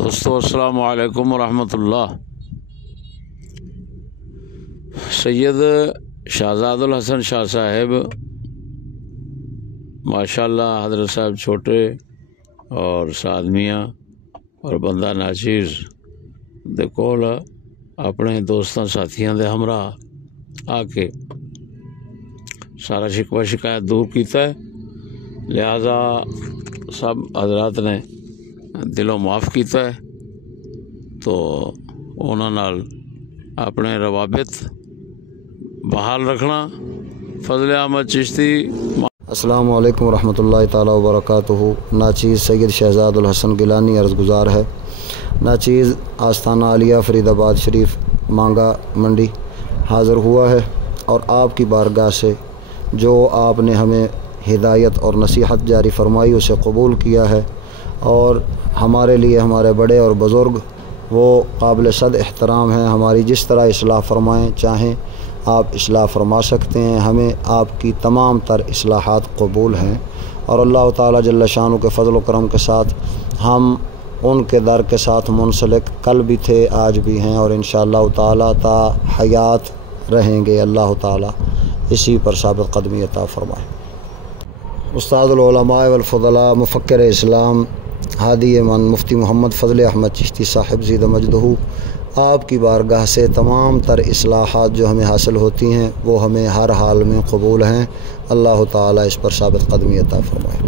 دوستو السلام علیکم ورحمۃ اللہ۔ سید شہزاد الحسن شاہ صاحب ماشاءاللہ حضرت صاحب چھوٹے اور سادمیاں اور بندہ ناچیز دے کول اپنے دوستاں ساتھیاں دے ہمراہ آ کے سارا شکوہ شکایت دور کیتا ہے، لہذا سب حضرات نے دلوں معاف کیتا ہے، تو انہاں نال اپنے روابط بحال رکھنا۔ فضل احمد چشتی۔ السلام علیکم ورحمۃ اللہ تعالیٰ وبرکاتہ۔ ناچیز سید شہزاد الحسن گیلانی عرض گزار ہے۔ ناچیز آستانہ عالیہ فرید آباد شریف مانگا منڈی حاضر ہوا ہے اور آپ کی بارگاہ سے جو آپ نے ہمیں ہدایت اور نصیحت جاری فرمائی اسے قبول کیا ہے، اور ہمارے لیے ہمارے بڑے اور بزرگ وہ قابل صد احترام ہیں۔ ہماری جس طرح اصلاح فرمائیں چاہیں آپ اصلاح فرما سکتے ہیں، ہمیں آپ کی تمام تر اصلاحات قبول ہیں، اور اللہ تعالیٰ جل شانہ کے فضل و کرم کے ساتھ ہم ان کے در کے ساتھ منسلک کل بھی تھے، آج بھی ہیں، اور انشاءاللہ تعالیٰ تا حیات رہیں گے۔ اللہ تعالیٰ اسی پر ثابت قدمی عطا فرمائے۔ استاد العلماء والفضلاء مفکر اسلام ہادی من مفتی محمد فضل احمد چشتی صاحب زید مجدہ، آپ کی بارگاہ سے تمام تر اصلاحات جو ہمیں حاصل ہوتی ہیں وہ ہمیں ہر حال میں قبول ہیں۔ اللہ تعالیٰ اس پر ثابت قدمی عطا فرمائے۔